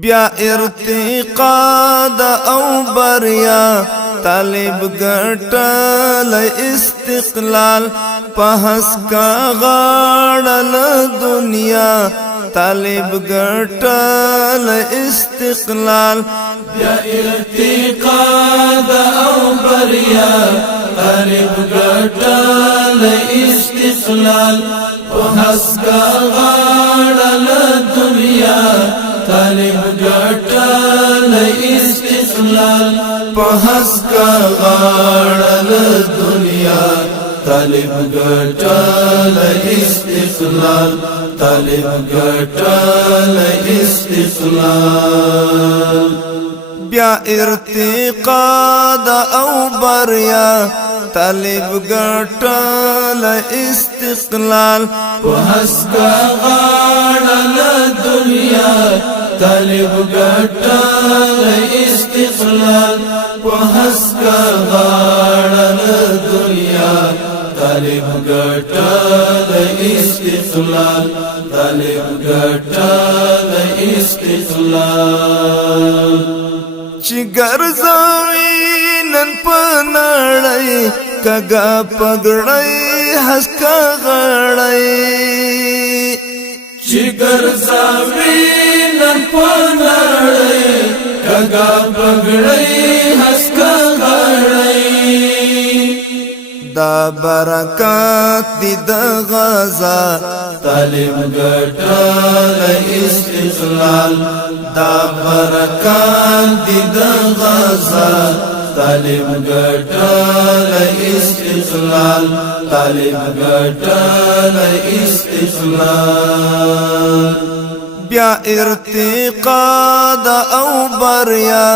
بیا ارتقا د او بریا طالب ګټل استقلال په هسکا غاړل دنیا طالب ګټل استقلال بیا ارتقا د او بریا طالب ګټل استقلال په هسکا غاړل دنیا طالب ګټل استقلال په هسکا غاړل دنیا طالب ګټل استقلال طالب ګټل استقلال بیا ارتقا د او بریا طالب ګټل استقلال په هسکا غاړل دنیا طالب ګټل استقلال په هسکا غاړل دنیا طالب ګټل استقلال طالب ګټل استقلال چې ګرځوي نن په نړۍ کګا پګړۍ هسکا غړۍ چې ګرځوي نن په نړۍ کګا پګړۍ هسکا غړۍ دا برکات دی د غزا طالب ګټل استقلال دا برکات دی د غزا طالب ګټل استقلال طالب ګټل استقلال بیا ارتقا د او بریا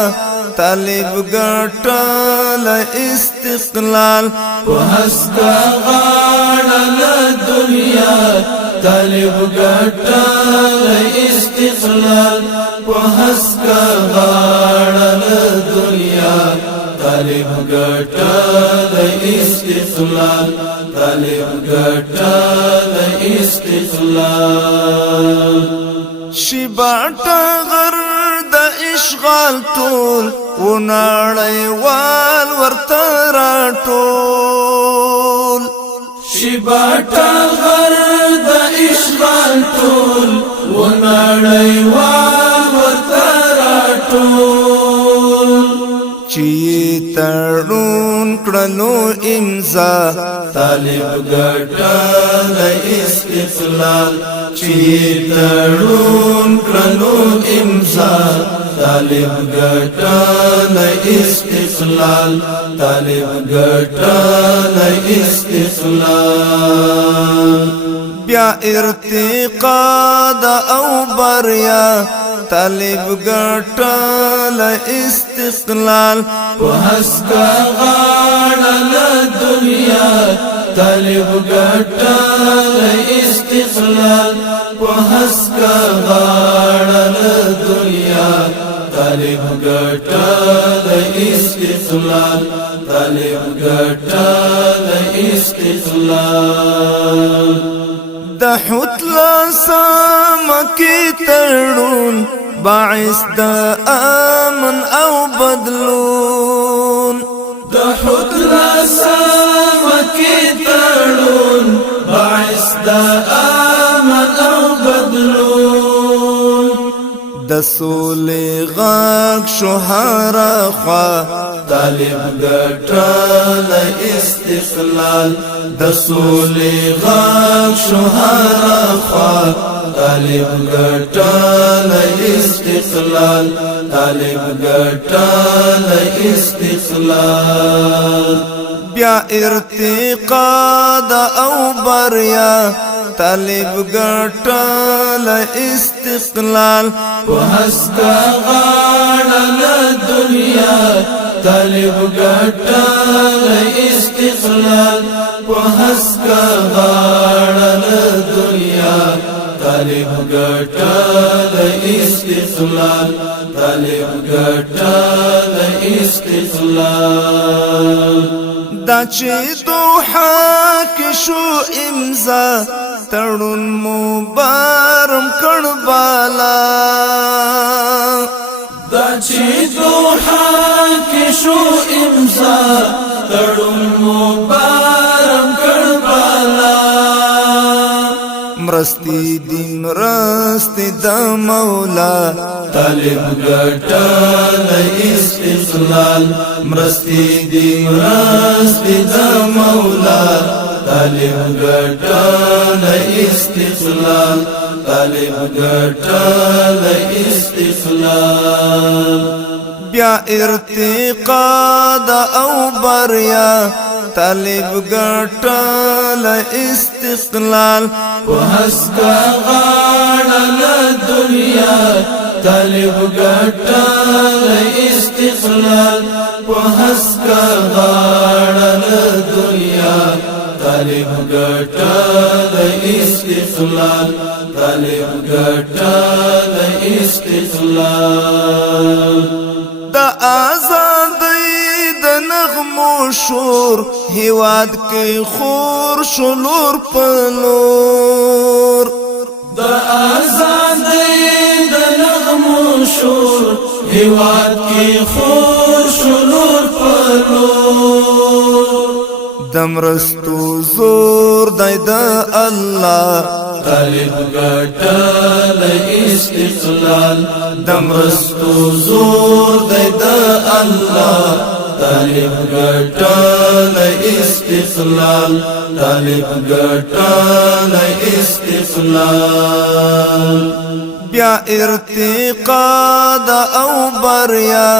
طالب ګټل استقلال په هسکا غاړل دنیا طالب ګټل استقلال په هسکا غاړل دنیا طالب ګټل استقلال طالب ګټل استقلال شیباټ غر د اشغال ټول ونړی وال ورته راټول شیباټ غر د اشغال ټول ونړی وال ورته راټول چې تړون کړلو امضا طالب ګټل استقلال چې تړون کړلو امضا طالب ګټل استقلال طالب ګټل استقلال بیا ارتقا د او بریا طالب ګټل استقلال په هسکا غاړل دنیا طالب ګټل استقلال په هسکا غاړل دنیا طالب ګټل استقلال طالب ګټل استقلال د حتلا سمکی تړون باعث د امن او بدلون د حتلا سمکی تړون باعث د امن او بدلون د سولې غږ شوهر خوا طالب ګټل استقلال د سولې غږ شوهر خوا طالب ګټل استقلال طالب ګټل استقلال بیا ارتقا د او بریا طالب ګټل استقلال په هسکا غاړل دنیا طالب ګټل استقلال په هسکا غاړل دنیا طالب ګټل استقلال طالب ګټل استقلال دا چې دوحه کې شو امضا تړون مبارم کړ بالا شو امسا تړون مبارک کړ بالا مرستی دی مرستی دا مولا طالب ګټل استقلال مرستی دی مرستی دا مولا طالب ګټل استقلال طالب ګټل استقلال بیا ارتقا دا او بریا طالب ګټل استقلال وهسکا غاړه له دنیا طالب ګټل استقلال وهسکا غاړه له دنیا طالب ګټل استقلال طالب ګټل استقلال دا آزادی د نغمو شور هیواد کې خور شلور پلور دا آزادی د نغمو شور هیواد کې خور شلور پلور دمرستو زور دای د الله طالب ګټل استقلال دمرستو زور دی د الله طالب ګټل استقلال طالب ګټل استقلال بیا ارتقا دا او بریا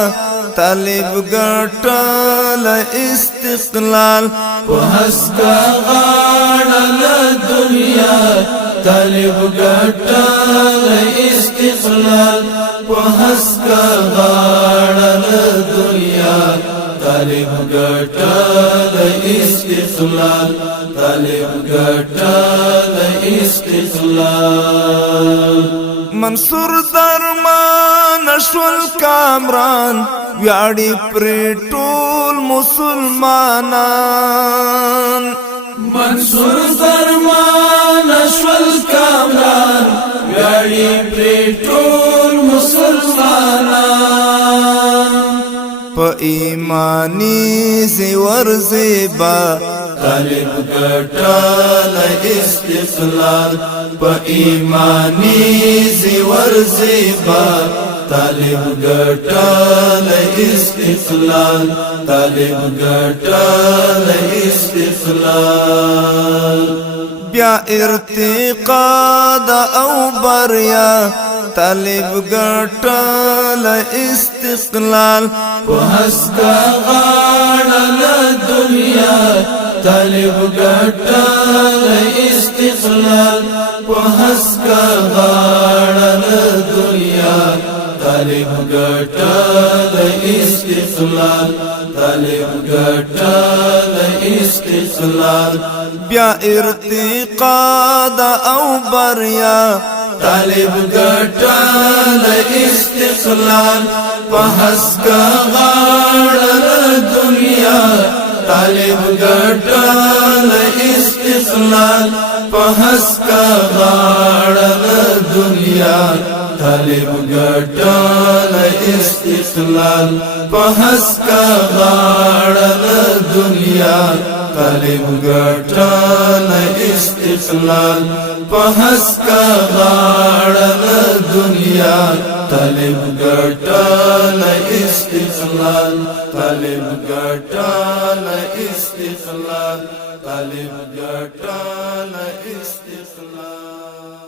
طالب ګټل استقلال وهسکا غاړه له دنیا طالب ګټل استقلال وهسکا غاړه له دنیا طالب ګټل استقلال طالب ګټل استقلال منصور درمان شول کامران ویاړي پر ټول مسلمانان منصور درمان شول کامران ویاړي پر ټول مسلمانان په ایمانی زیور زیبا طالب ګټل استقلال په ایمانی زیور زیبا طالب ګټل استقلال طالب ګټل استقلال بیا ارتقا دا او بریا طالب ګټل استقلال وهسکا غاړه له دنیا طالب ګټل استقلال وهسکا غاړه له دنیا طالب ګټل استقلال طالب ګټل استقلال بیا ارتقا دا او بریا طالب ګټل استقلال وهسکا غاړه له دنیا طالب ګټل استقلال وهسکا غاړه له دنیا طالب ګټل استقلال وهسکا غاړه له دنیا طالب ګټل استقلال وهسکا غاړه له دنیا طالب ګټل استقلال طالب ګټل استقلال طالب ګټل استقلال